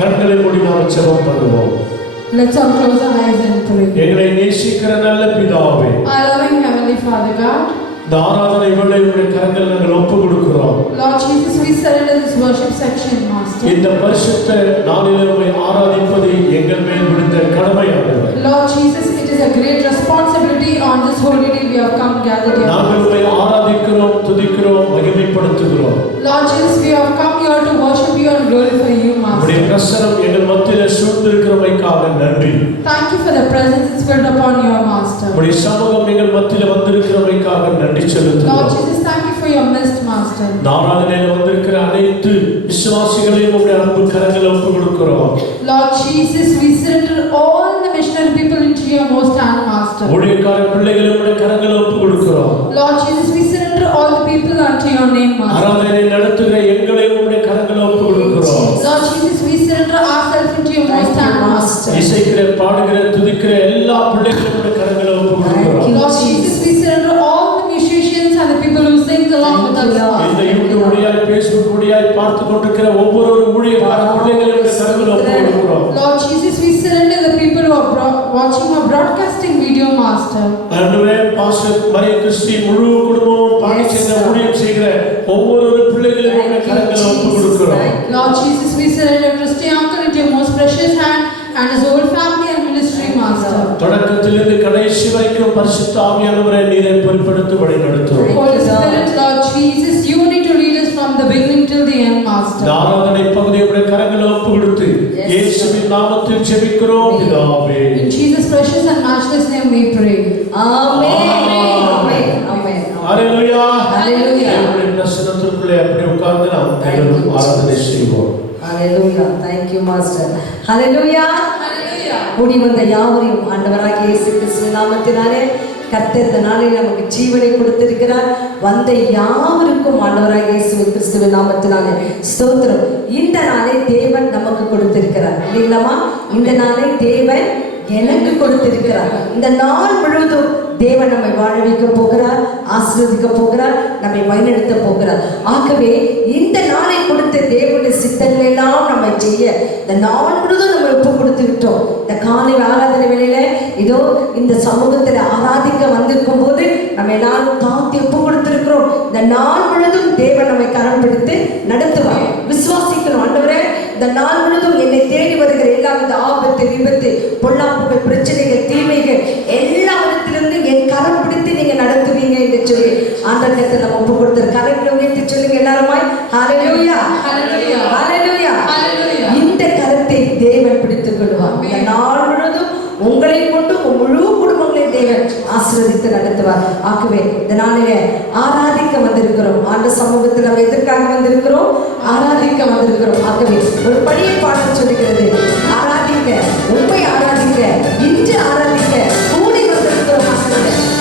கண்களை மூடி நாம் ஜெபம் பண்ணுவோம். Let's all close our eyes and pray. எங்களை நேசிக்கிற நல்ல பிதாவே, Our loving Heavenly Father God, இந்த ஆராதனை வேளை உம்முடைய கரங்களில் நாங்கள் ஒப்புக் கொடுக்கிறோம். Lord Jesus, we surrender this worship section, Master. இந்த பரிசுத்த நாளிலே உம்மை ஆராதிப்பது எங்கள் மேல் விழுந்த கடமையானது. Lord Jesus, it is a great responsibility on this holy day we have come gathered here. நாங்கள் உம்மை ஆராதிக்கிறோம், துதிக்கிறோம், மகிமைப்படுத்துகிறோம். Lord Jesus, we have come here to worship you and glorify you, Master. உம்முடைய பிரசன்னம் எங்கள் மத்தியிலே சூழ்ந்திருக்கிறமைக்காக நன்றி. Thank you for the presence it's filled upon your Master. உம்முடைய சமூகம் எங்கள் மத்தியிலே வந்திருக்கிறமைக்காக நன்றி Lord செலுத்துகிறோம். Jesus, thank you for your midst, Master. ஆராதனையில் வந்திருக்கிற அனைத்து விசுவாசிகளையும் உம்முடைய அன்பு கரங்களில் ஒப்புக் கொடுக்கிறோம். Lord Jesus, we surrender all the missionary people into your most hand, Master. ஊழியக்கார பிள்ளைகளை உம்முடைய கரங்களில் ஒப்புக் கொடுக்கிறோம். Lord Jesus, we surrender all the people unto your name, Master. ஆராதனை நடத்துகிற எங்களை உம்முடைய கரங்களில் ஒப்புக் கொடுக்கிறோம். Lord Jesus, we surrender ourselves into your most hand, Master. இசைக்கிற, பாடுகிற, துதிக்கிற எல்லா பிள்ளைகளையும் உம்முடைய கரங்களில் ஒப்புக் கொடுக்கிறோம். Lord Jesus, we surrender all the musicians and the people who sing along with us. இந்த யூடியூப் வழியாய், ஃபேஸ்புக் வழியாய் பார்த்து கொண்டிருக்கிற ஒவ்வொரு ஊழியக்கார பிள்ளைகளையும் உம்முடைய கரங்களில் ஒப்புக் கொடுக்கிறோம். Lord Jesus, we surrender the people who are watching or broadcasting video, Master. ஆண்டவரே, பாஸ்டர் மரிய கிறிஸ்டி முழு குடும்பமும் பாடி சென்ற ஊழியம் செய்கிற ஒவ்வொரு பிள்ளைகளையும் உம்முடைய கரங்களில் ஒப்புக் கொடுக்கிறோம். Lord Jesus, we surrender Christian uncle into your most precious hand and his whole family and ministry, Master. தொடக்கத்திலிருந்து கடைசி வரைக்கும் பரிசுத்த ஆவியானவரே நீரை பொறுப்படுத்தி வழி நடத்தும். Holy Spirit, Lord Jesus, you need to lead us from the beginning till the end, Master. ஆராதனை பகுதியுடைய கரங்களில் ஒப்புக் கொடுத்து இயேசுவின் நாமத்தில் ஜெபிக்கிறோம் பிதாவே. In Jesus' precious and matchless name we pray. Amen. Amen. Hallelujah. Hallelujah. நம்முடைய பிரசன்னத்திற்குள்ளே அப்படியே உட்கார்ந்து நாம் எல்லாரும் ஆராதனை செய்வோம். Hallelujah. Thank you, Master. Hallelujah. Hallelujah. கூடி வந்த யாவரையும் ஆண்டவராகிய இயேசு கிறிஸ்துவின் நாமத்தினாலே கர்த்தர் இந்த நாளில் நமக்கு ஜீவனை கொடுத்திருக்கிறார். வந்த யாவருக்கும் ஆண்டவராகிய இயேசு கிறிஸ்துவின் நாமத்தினாலே ஸ்தோத்திரம். இந்த நாளை தேவன் நமக்கு கொடுத்திருக்கிறார் இல்லைங்களா? இந்த நாளை தேவன் எனக்கு கொடுத்திருக்கிறார். இந்த நாள் முழுவதும் தேவன் நம்மை வாழ வைக்க போகிறார், ஆசீர்வதிக்க போகிறார், நம்மை வழிநடத்த போகிறார். ஆகவே இந்த நாளை கொடுத்த தேவனுடைய சித்தங்களை எல்லாம் நம்ம செய்ய இந்த நாள் முழுவதும் நம்ம ஒப்பு கொடுத்து விட்டோம். இந்த காலை ஆராதனை வேளையில இதோ இந்த சமூகத்தில் ஆராதிக்க வந்திருக்கும் போது நம்ம எல்லாரும் தாத்தி ஒப்பு கொடுத்திருக்கிறோம். இந்த நாள் முழுவதும் தேவன் நம்மை கரம் பிடித்து நடத்துவார். விசுவாசிக்கணும். ஆண்டவரே, இந்த நாள் முழுவதும் என்னை தேடி வருகிற எல்லா வித ஆபத்து, விபத்து, பொல்லாப்புகள், பிரச்சனைகள், தீமைகள் எல்லா விதத்திலிருந்து என் கரம் பிடித்து நீங்க நடத்துவீங்க என்று சொல்லி ஆண்டவருக்கு நம்ம ஒப்பு கொடுத்த கரங்களை உயர்த்தி சொல்லுங்க எல்லாருமாய். ஹalleluya, Hallelujah. ஹalleluya, Hallelujah. இந்த கரத்தை தேவன் பிடித்துக் கொள்வார். இந்த நாள் முழுவதும் உங்களை கொண்டு முழு குடும்பங்களை தேவன் ஆசீர்வதித்து நடத்துவார். ஆகவே இந்த நாளிலே ஆராதிக்க வந்திருக்கிறோம். ஆண்ட சமூகத்தில் நம்ம எதற்காக வந்திருக்கிறோம்? ஆராதிக்க வந்திருக்கிறோம். ஆகவே ஒரு பழைய பாடல் சொல்லுகிறது, ஆராதிக்க, உண்மை ஆராதிக்க, இன்று ஆராதிக்க கூடி வந்திருக்கிறோம்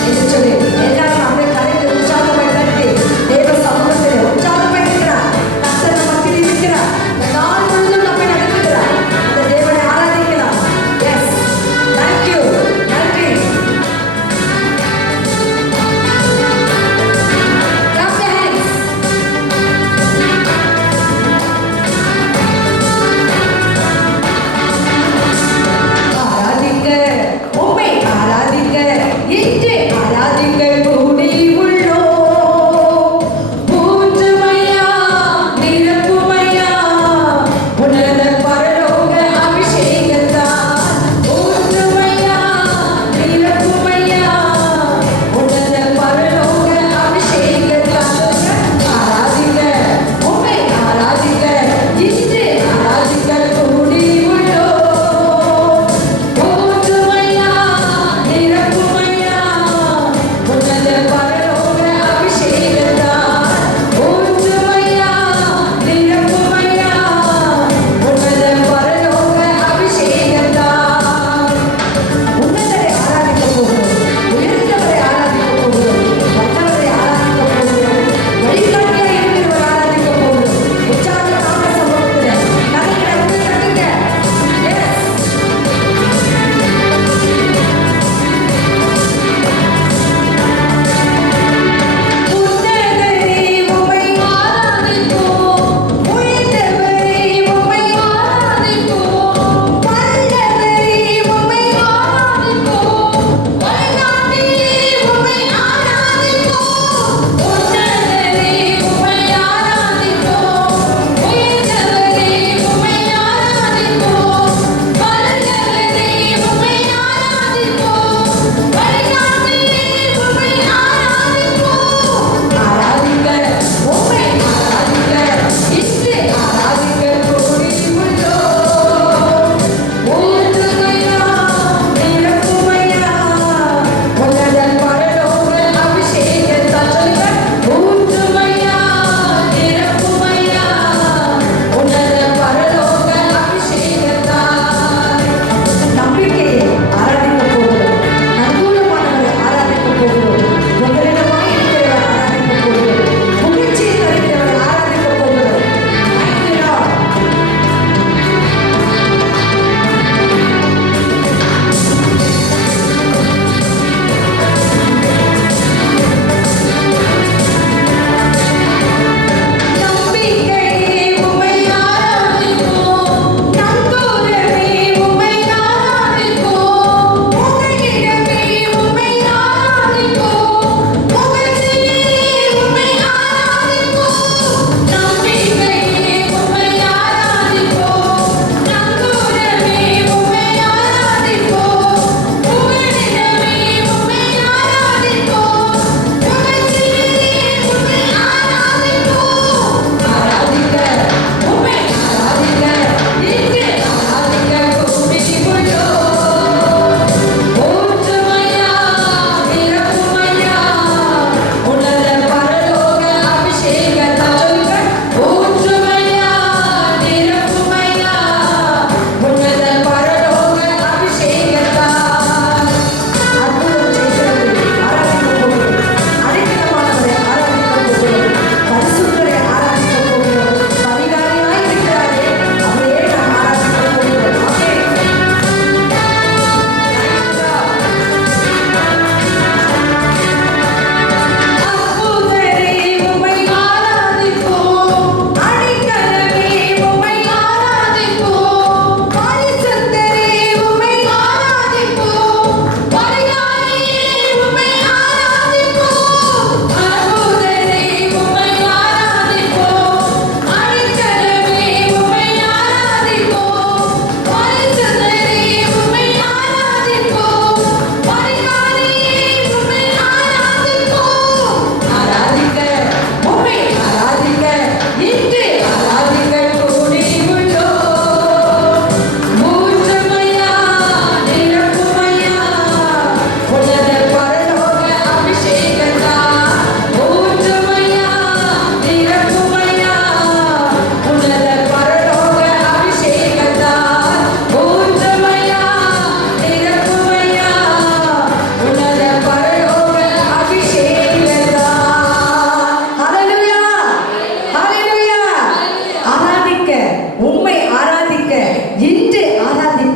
என்று சொல்லி எல்லாரும் அப்படியே கரையில் உற்சாகமாய் தட்டி தேவ சமூகத்தில் உற்சாகமாய் இருக்கிறார். கர்த்தர் மத்தியில் இருக்கிறார். இந்த நாள் முழுவதும் நம்மை நடத்துகிறார். அந்த தேவனை ஆராதிக்கலாம். எஸ், தேங்க்யூ, நன்றி. Clap your hands.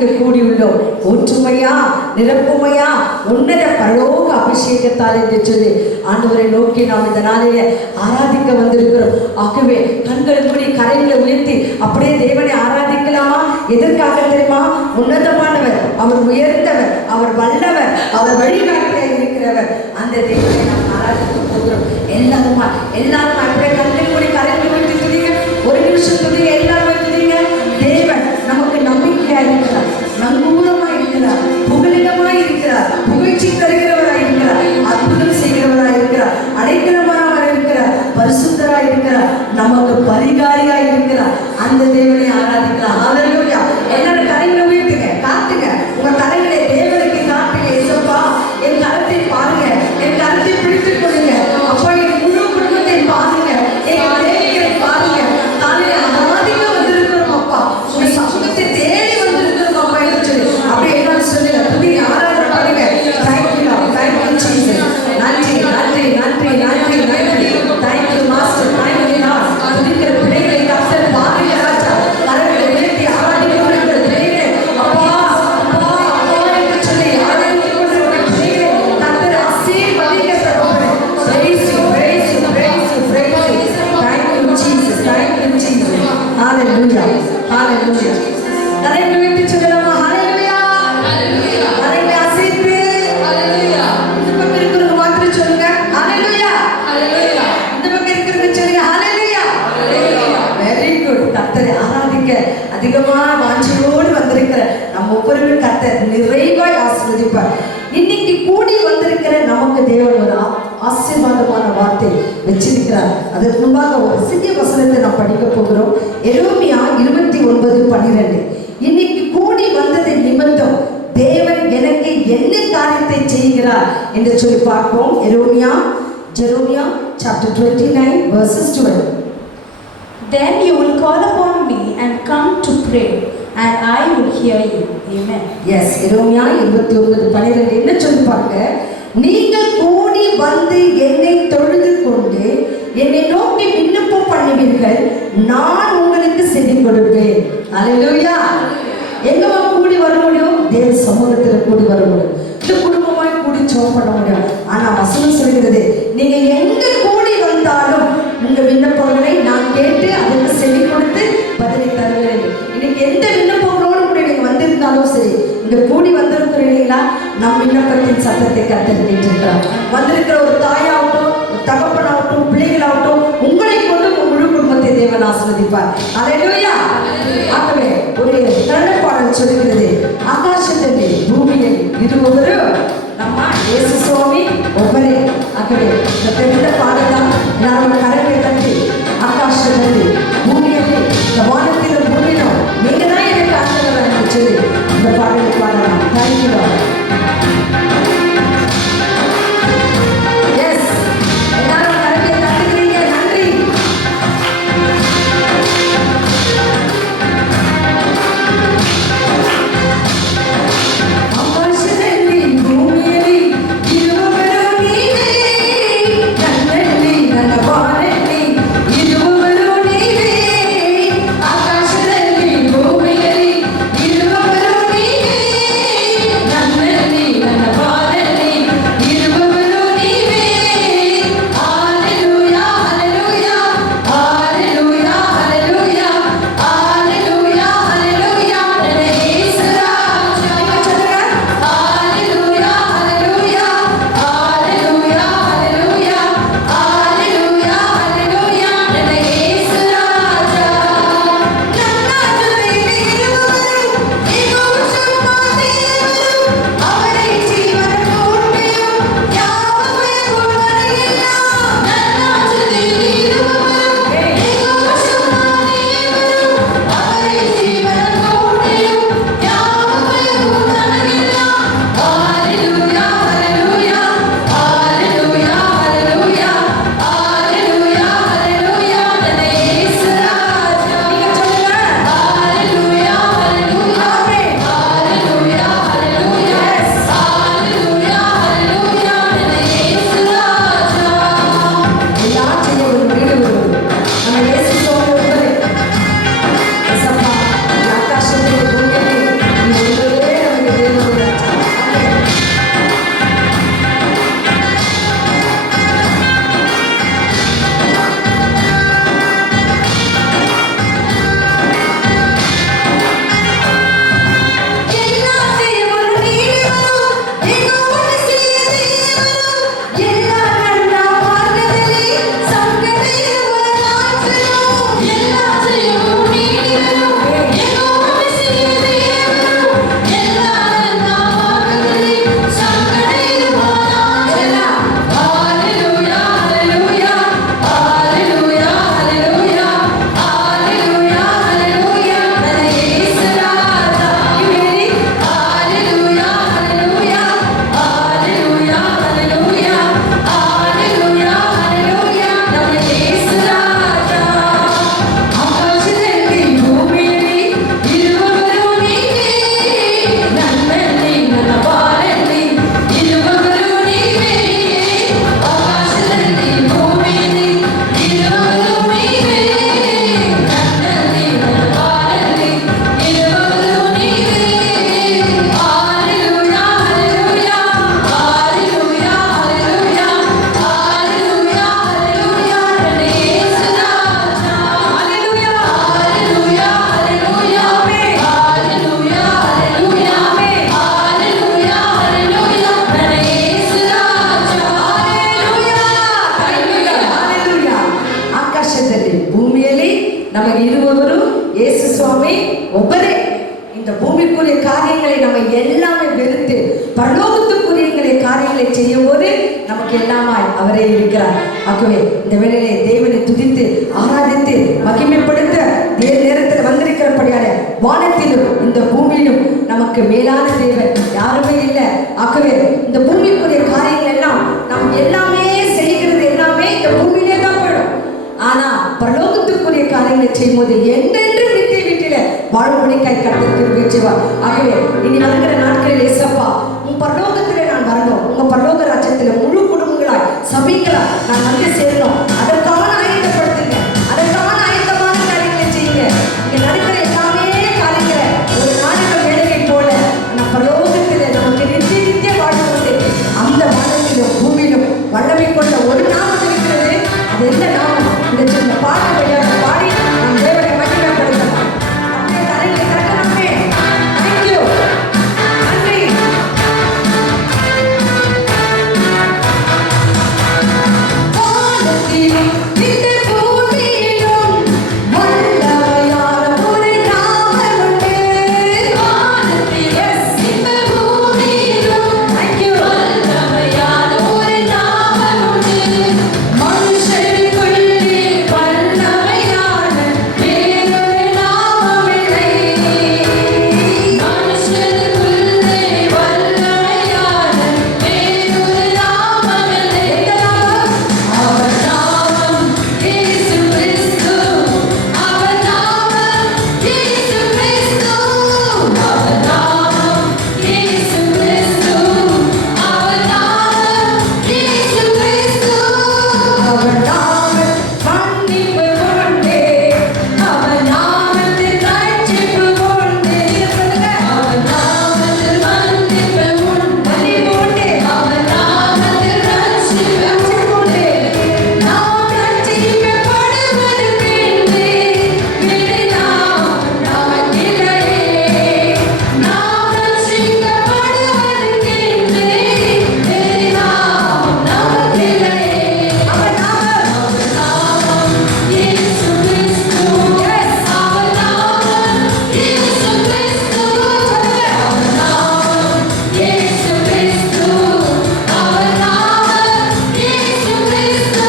ஆராதிக்க கூடியுள்ளோம். ஊற்றுமையா, நிரப்புமையா, உன்னத பரலோக அபிஷேகத்தால் என்று சொல்லி ஆண்டவரை நோக்கி நாம் இந்த நாளிலே ஆராதிக்க வந்திருக்கிறோம். ஆகவே கண்கள் மூடி கரைகளை உயர்த்தி அப்படியே தேவனை ஆராதிக்கலாமா? எதற்காக தெரியுமா? உன்னதமானவர், அவர் உயர்ந்தவர், அவர் வல்லவர், அவர் வழிகாட்டியாக இருக்கிறவர். அந்த தேவனை நாம் ஆராதிக்க போகிறோம். எல்லாருமா அப்படியே கண்கள் மூடி கரைகளை உயர்த்தி சொல்லுங்க. ஒரு நிமிஷம் சொல்லுங்க. எல்லாருமே சொல்லுங்க. தேவன் நமக்கு நம்பிக்கையா இருக்கிறார், நங்கூரமா இருக்கிறார், புகலிடமாய் இருக்கிறார், புகழ்ச்சி தருகிறவராய் இருக்கிறார், அற்புதம் செய்கிறவராய் இருக்கிறார், அடைக்கலமானவராய் இருக்கிறார், பரிசுத்தராய் இருக்கிறார், நமக்கு பரிகாரியாய் இருக்கிறார். அந்த தேவனை ஆராதிக்கலாம். ஹல்லேலூயா. எல்லாரும் கரைகளை உயர்த்துங்க, காட்டுங்க. உங்க கரைகளை தேவனுக்கு காட்டுங்க. இயேசுப்பா, என் கரத்தை பாருங்க, என் கரத்தை பிடித்துக் கொள்ளுங்க. அப்பா, என் முழு குடும்பத்தை பாருங்க, என் தேவையை பாருங்க. காலையில ஆராதிக்க வந்திருக்கிறோம் அப்பா, உங்க சமூகத்தை தேடி வந்திருக்கிறோம் அப்பா என்று சொல்லி அப்படியே எல்லாரும் சொல்லுங்க. துதி ஆராதனை பண்ணுங்க. Thank you Lord, thank you Jesus. நன்றி நன்றி நன்றி நன்றி நன்றி. Thank you master, thank you Lord. துதிக்கிற பிள்ளைகளை கர்த்தர் பாருங்க ராஜா. கரங்களை உயர்த்தி ஆராதிக்க வருகிற பிள்ளைகளே, அப்பா அப்பா அப்பா என்று சொல்லி ஆராதிக்க வருகிற பிள்ளைகளே, கர்த்தர் ஆசீர்வதிக்க தருவார். Praise you, praise you, praise you, praise you. Thank you Jesus, thank you Jesus. Hallelujah, hallelujah. கரங்களை உயர்த்தி சொல்லலாமா? Hallelujah, hallelujah. கரங்களை அசைத்து Hallelujah. இந்த பக்கம் இருக்கிறவங்க மாத்திரம் சொல்லுங்க. Hallelujah, hallelujah. இந்த பக்கம் இருக்கிறவங்க சொல்லுங்க. Hallelujah, hallelujah. Very good. கர்த்தரை ஆராதிக்க அதிகமா வாஞ்சையோடு வந்திருக்கிற நம்ம ஒவ்வொருவரும் கர்த்தர் நிறைவாய் ஆசீர்வதிப்பார். இன்னைக்கு கூடி வந்திருக்கிற நமக்கு தேவன் ஒரு ஆசீர்வாதமான வார்த்தை வச்சிருக்கிறார். அதற்கு முன்பாக ஒரு சிறிய வசனத்தை நாம் படிக்க போகிறோம். எரேமியா 29:12. இன்னைக்கு கூடி வந்ததை நிமித்தம் தேவன் எனக்கு என்ன காரியத்தை செய்கிறார் என்று சொல்லி பார்ப்போம். Jeremiah chapter 29 verses 12. Then you will call upon me and come to pray, and I will hear you. Amen. Yes, எரேமியா 29:12 என்ன சொல்லி பாருங்க. நீங்கள் கூடி வந்து என்னை தொழுது கொண்டு என்னை நோக்கி விண்ணப்பம் பண்ணுவீர்கள், நான் உங்களுக்கு செவி கொடுப்பேன். அல்லேலூயா. எங்கமா கூடி வர முடியும்? தேவ சமூகத்தில் கூடி வர முடியும். இந்த குடும்பமாய் கூடி ஜெபம் பண்ண முடியும். ஆனா வசனம் சொல்கிறது, நீங்க எங்க கூடி வந்தாலும் உங்க விண்ணப்பங்களை நான் கேட்டு அதற்கு செவி கொடுத்து பதிலை தருகிறேன். இன்னைக்கு எந்த விண்ணப்பங்களோடு கூட நீங்க வந்திருந்தாலும் சரி, இங்க கூடி வந்திருக்கிறீங்களா? நம் விண்ணப்பத்தின் சத்தத்தை கர்த்தர் கேட்டிருக்கிறார். வந்திருக்கிற ஒரு தாயாகட்டும், ஒரு தகப்பனாகட்டும், பிள்ளைகளாகட்டும், உங்களை கொண்டு உங்க முழு குடும்பத்தை தேவன் ஆசீர்வதிப்பார். அல்லேலூயா. ஆகவே ஒரு நல்ல பாடல் சொல்கிறது, ஆகாசத்திலே பூமியில் இருவரும் நம்ம இயேசு சுவாமி ஒவ்வொரு. ஆகவே இந்த பெரிய பாடலாம் எல்லாரும் கரங்களை தட்டி, ஆகாசத்திலே பூமியிலே, இந்த வானத்திலும் பூமியிலும் நீங்க தான் எனக்கு ஆசீர்வாதம் என்று சொல்லி இந்த பாடலை பாடலாம். Thank you Lord. எஸ், எல்லாரும் கரங்களை தட்டுகிறீங்க. நன்றி. ஆகாசத்திலே பூமியிலே இருவரும் நீரே, கண்ணனே நல்ல வானே பூமிக்குரிய காரியங்களை நம்ம எல்லாமே வெறுத்து பரலோகத்துக்குரிய காரியங்களை செய்யும் போது நமக்கு எல்லாமாய் அவரே இருக்கிறார். ஆகவே இந்த வேளையிலே தேவனை துதித்து ஆராதித்து மகிமைப்படுத்த நேரத்தில் வந்திருக்கிறபடியால வானத்திலும் இந்த பூமியிலும் நமக்கு மேலான தேவன் யாருமே இல்லை. ஆகவே இந்த பூமிக்குரிய காரியங்கள் எல்லாம் நாம் எல்லாமே செய்கிறது எல்லாமே இந்த பூமியிலே தான் போயிடும். ஆனா பரலோகத்துக்குரிய காரியங்களை செய்யும் போது என்றென்று நித்திய வீட்டில வாழ்வுடைக்காய் கர்த்தருக்கு செய்வார். ஆகவே இனி வருகிற நாட்களில் ஏசப்பா உன் பரலோகத்திலே நான் வரணும், உங்க பரலோக ராஜ்யத்தில் முழு குடும்பங்களாய் சபைகளா நான் வந்து சேரணும். அதற்கான ஆயத்தப்படுத்துங்க, அதற்கான ஆயத்தமான காரியங்களை செய்யுங்க. இங்க நடக்கிற எல்லாமே காரியங்களை ஒரு நாடக வேலையை போல நான் பரலோகத்திலே நமக்கு நித்திய வாழ்வு உண்டு. அந்த வானத்திலும் பூமியிலும் வல்லமை கொண்ட ஒரு நாமம் இருக்கிறது. அது எந்த நாமம்? இந்த சின்ன பாட்டு வழியாக பாடி நம் தேவனை மகிமைப்படுத்தலாம். அப்படியே தலைகளை திறக்கணுமே. தேங்க்யூ, நன்றி. வானத்திலும் இந்த பூமியிலும் வல்லமையான ஒரு நாமம் உண்டு. வானத்திலும் இந்த பூமியிலும் வல்லமையான ஒரு நாமம் உண்டு. மனுஷருக்குள்ளே வல்லமையான வேறொரு நாமம் இல்லை. மனுஷருக்குள்ளே வல்லமையான வேறொரு நாமம் இல்லை. அவர் நாமம் இயேசு கிறிஸ்து. அவர் நாமம் இயேசு கிறிஸ்து. அவர் நாமம் இயேசு கிறிஸ்து. அவர் நாமம் இயேசு கிறிஸ்து. அவர் நாமம் மன்னிப்பு உண்டு. அவர் நாமத்தில் ரட்சிப்பு உண்டு. அவர் நாமத்தில் மன்னிப்பு உண்டு. அவர் நாமத்தில் ரட்சிப்பு உண்டு. நாம் ரட்சிக்கப்படுவதற்கென்று வேறு நாமம் நமக்கில்லையே. நாம் ரட்சிக்கப்படுவதற்கென்று வேறு நாமம் நமக்கில்லையே. அவர் நாமம் இயேசு கிறிஸ்து. அவர் நாமம் இயேசு கிறிஸ்து. அவர் நாமம் இயேசு கிறிஸ்து. அவர் நாமம் இயேசு கிறிஸ்து.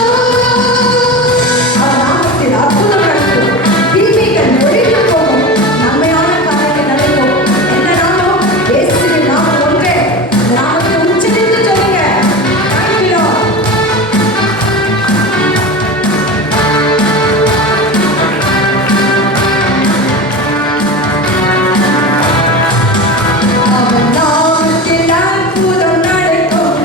அவர் நாமத்தில் அற்புதம் நடக்கும், தீமைகள் ஒழிந்து போகும், நன்மையான காரியங்கள் நடக்கும். என்ன நாமம்? இயேசுவின் நாமம் ஒன்றே. அந்த நாமத்தை உச்சரித்து சொல்லுங்க. Thank you, Lord. அவர் நாமத்தில் அற்புதம் நடக்கும்,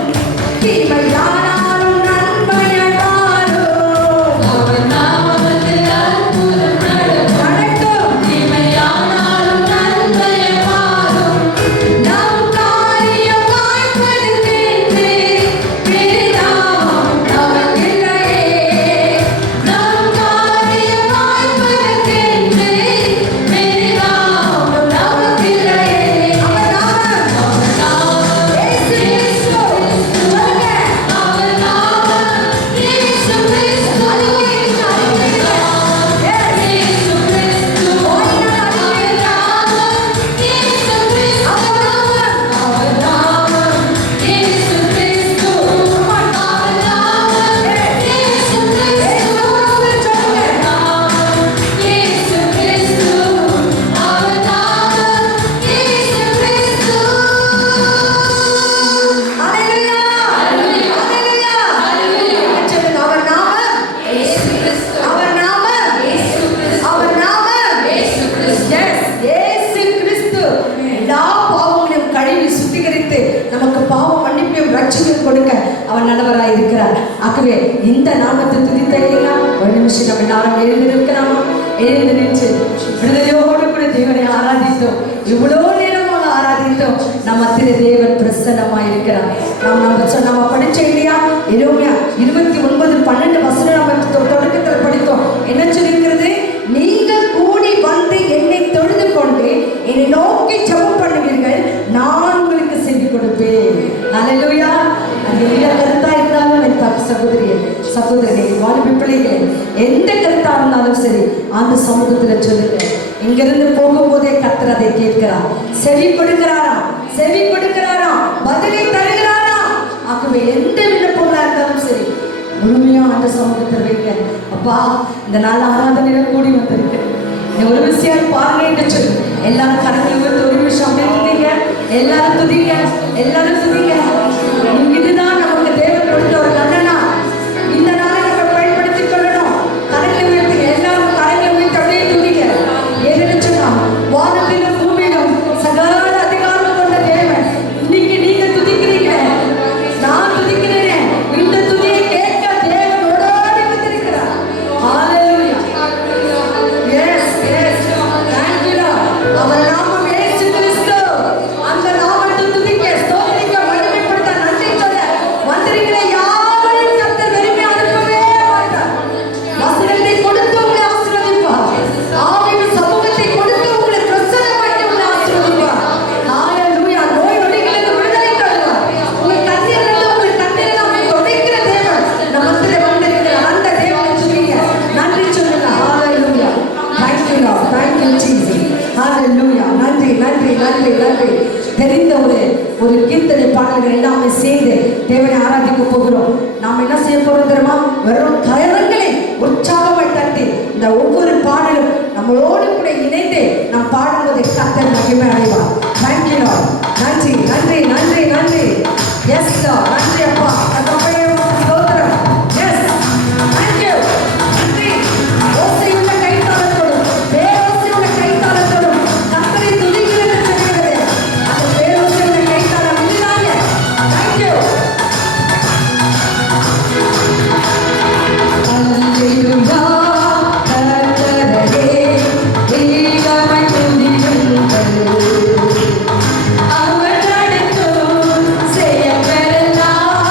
தீமையானாலும் நன்மையாய் மாறும். அவர் நாமத்தில் அற்புதம் நடக்கும், தீமையானாலும் நன்மையாய் மாறும். நம் காரியம் வாய்ப்பதற்கென்று வேறு நாமம் நமக்கில்லையே. நம் காரியம் வாய்ப்பதற்கென்று வேறு நாமம் நமக்கில்லையே. அவர் நாமம் இயேசு கிறிஸ்து. சொல்லுங்க. அவர் நாமம் இயேசு கிறிஸ்து. இயேசு கிறிஸ்து. அவர் நாமம் இயேசு கிறிஸ்து. அவர் நாமம் இயேசு கிறிஸ்து. அவர் நாமம் இயேசு கிறிஸ்து. சொல்லுங்க. நாமம் இயேசு கிறிஸ்து. அவர் நாமம் இயேசு கிறிஸ்து. ஹalleluya, ஹalleluya, ஹalleluya. சொல்லுங்க. அவர் நாமம் இயேசு கிறிஸ்து. அவர் நாமம் இயேசு கிறிஸ்து. அவர் நாமம் இயேசு கிறிஸ்து. எஸ், இயேசு கிறிஸ்து எல்லா பாவங்களையும் கழுவி சுத்திகரித்து நமக்கு பாவ மன்னிப்பையும் ரட்சிப்பையும் கொடுக்க அவர் நல்லவராய் இருக்கிறார். ஆகவே இந்த நாமத்தை துதித்தீங்கன்னா ஒரு நிமிஷம் நம்ம எல்லாரும் எழுந்து நிற்கலாமா? எழுந்து நின்று விடுதலையோடு கூட தேவனை ஆராதித்தோம். இவ்வளோ நேரமாக ஆராதித்தோம். நம்ம திரு தேவன் பிரசன்னமாய் இருக்கிறார். நம்ம படிச்சோம் இல்லையா? எரேமியா 29:12 நம்ம தொடக்கத்தில் படித்தோம். என்ன சொல்லியிருக்கிறது? நீங்கள் கூடி வந்து என்னை தொழுது கொண்டு என்னை நோக்கி ஜெபம் பண்ணுவீர்கள், நான் உங்களுக்கு செவி கொடுப்பேன். ஹalleluya. அது எந்த கருத்தா இருந்தாலும் என் சகோதரியே சகோதரனே வாலிப பிள்ளைகளே எந்த கருத்தா இருந்தாலும் சரி அந்த சமூகத்தில் சொல்லுங்க. இங்கிருந்து போகும்போதே கர்த்தர் அதை கேட்கிறார். செவி கொடுக்கிறாராம், செவி கொடுக்கிறாராம், பதிலை தருகிறாராம். ஆகவே எந்த விண்ணப்பங்களா இருந்தாலும் சரி முழுமையா அந்த சமூகத்தில் வைக்க. அப்பா, இந்த நாள் ஆராதனையில கூடி வந்திருக்கு. ஒரு விஷயம் பாருங்க என்று சொல்லி எல்லாரும் கரங்களை உயர்த்தி ஒரு நிமிஷம் அப்படியே துதிங்க. எல்லாரும் துதிங்க, எல்லாரும் துதிங்க. இதுதான் நமக்கு தேவன் கொடுத்த ஒரு நன்னனா. இந்த நாளை நம்ம பயன்படுத்திக் கொள்ளணும். கரங்களை உயர்த்துங்க, எல்லாரும் கரங்களை உயர்த்தி அப்படியே துதிங்க. ஏன்னு சொன்னா வானத்திலும் பூமியிலும் சகல அதிகாரம் கொண்ட தேவன் இன்னைக்கு நீங்க துதிக்கிறீங்க, நான் துதிக்கிறேன். இந்த துதியை கேட்க தேவன் ஓடோடி வந்திருக்கிறார். ஹalleluya. Yes, yes. Thank you Lord. அவர் நாமம் இயேசு கிறிஸ்து. அந்த நாமத்தை துதிக்க, ஸ்தோத்திரிக்க, மகிமைப்படுத்த, நன்றி சொல்ல வந்திருக்கிற யாவரையும் கர்த்தர் வெறுமை அனுப்பவே மாட்டார். வசனத்தை கொடுத்து உங்களை ஆசீர்வதிப்பார். ஆவியின் சமூகத்தை கொடுத்து உங்களை பிரசன்னமாக்கி உங்களை ஆசீர்வதிப்பார். ஹalleluya. நோய் நொடிகளிலிருந்து விடுதலை தருவார். உங்கள் கண்ணீரிலிருந்து உங்கள் கண்ணீரை நம்மை துடைக்கிற தேவன் நம் மத்தியிலே வந்திருக்கிற அந்த தேவனை துதிங்க, நன்றி சொல்லுங்க. ஹalleluya. Thank you Lord. Thank you Jesus. Hallelujah. நன்றி நன்றி நன்றி நன்றி. தெரிந்த ஒரு கீர்த்தனை பாடல்கள் எல்லாமே சேர்ந்து தேவனை ஆராதிக்க போகிறோம். நாம் என்ன செய்ய போறோம் தெரியுமா? வெறும் கரங்களை உற்சாகமாய் தட்டி இந்த ஒவ்வொரு பாடலும் நம்மளோடு கூட இணைந்து நாம் பாடும்போது கர்த்தர் மகிமை அடைவார். Thank you Lord. நன்றி நன்றி நன்றி நன்றி. Yes Lord. நன்றி அப்பா. கர்த்தரே உமக்கு ஸ்தோத்திரம். Yes. Thank you. நன்றி. ஓசையுள்ள கைத்தாளத்தோடும் பேரோசையுள்ள கைத்தாளத்தோடும் கர்த்தரை துதிக்கிறது தெரிகிறது. அந்த பேரோசையுள்ள கைத்தாளம் இல்லாத. Thank you. Hallelujah. கர்த்தரே ஏகமாய் துதியுங்கள். அவர் நடக்கும் செயல்களெல்லாம்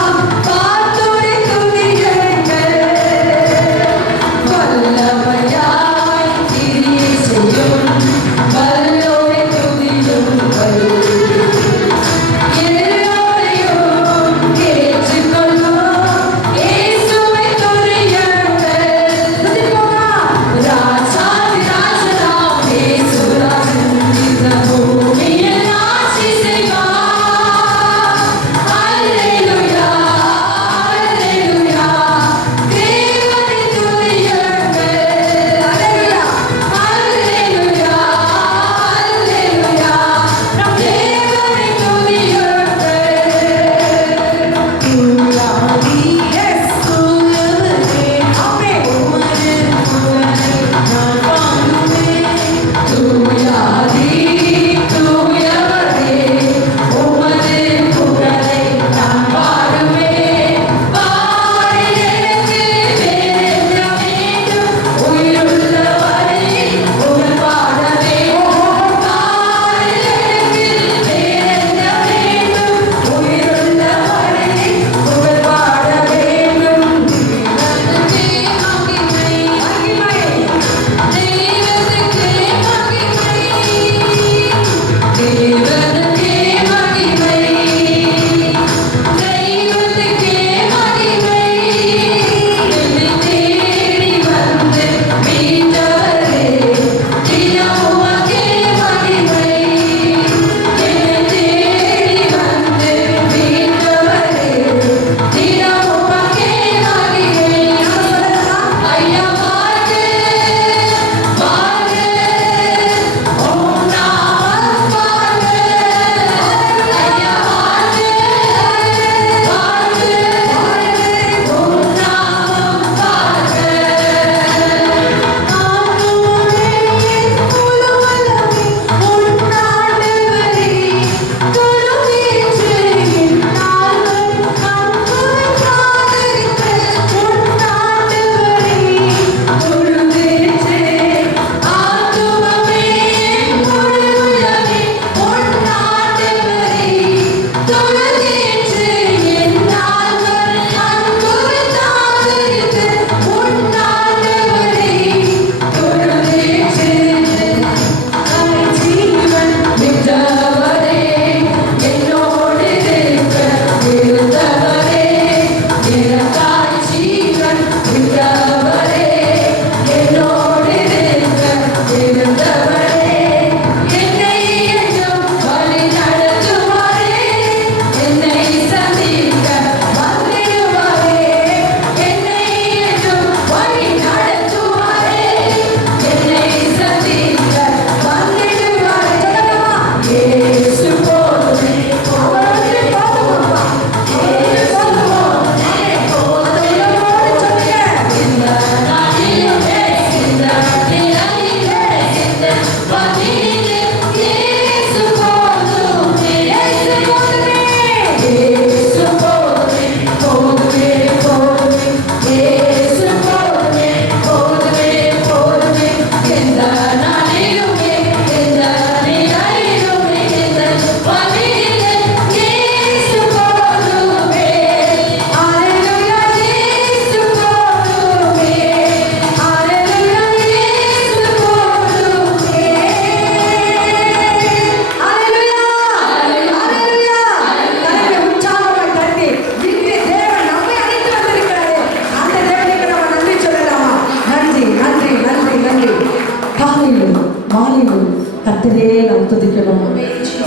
துதிக்கணும்.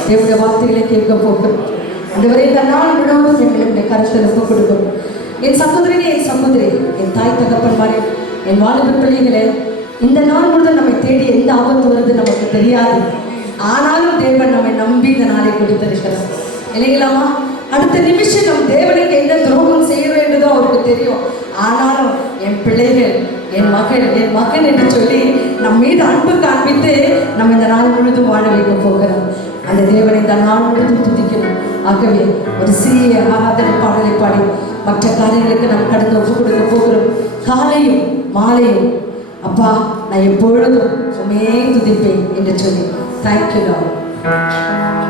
தேவனுடைய வார்த்தைகளை கேட்க போகிறோம். ஆண்டவரே, இந்த நாள் முழுவதும் எங்களுடைய கருத்தில் ஒப்புக் கொடுக்கும். என் சகோதரனே, என் சகோதரி, என் தாய் தகப்பன்மாரே, என் வாலிப பிள்ளைகளே, இந்த நாள் முழுவதும் நம்மை தேடி எந்த ஆபத்து வருது நமக்கு தெரியாது. ஆனாலும் தேவன் நம்மை நம்பி இந்த நாளை கொடுத்திருக்கிறார் இல்லைங்களாமா? அடுத்த நிமிஷம் நம் தேவனுக்கு என்ன துரோகம் செய்ய வேண்டுதோ அவருக்கு தெரியும். ஆனாலும் என் பிள்ளைகள், என் மகன் என்று சொல்லி நம் மீது அன்பு காண்பித்து நம்ம இந்த நாள் முழுவதும் வாழ வைக்க போகிறோம். அந்த தேவனை இந்த நாள் முழுவதும் துதிக்கணும். ஆகவே ஒரு சிறிய ஆராதனை பாடலை பாடி மற்ற காரியங்களுக்கு நாம் கடந்து ஒப்பு கொடுக்க போகிறோம். காலையும் மாலையும் அப்பா, நான் எப்பொழுதும் உண்மையே துதிப்பேன் என்று சொல்லி. Thank you Lord.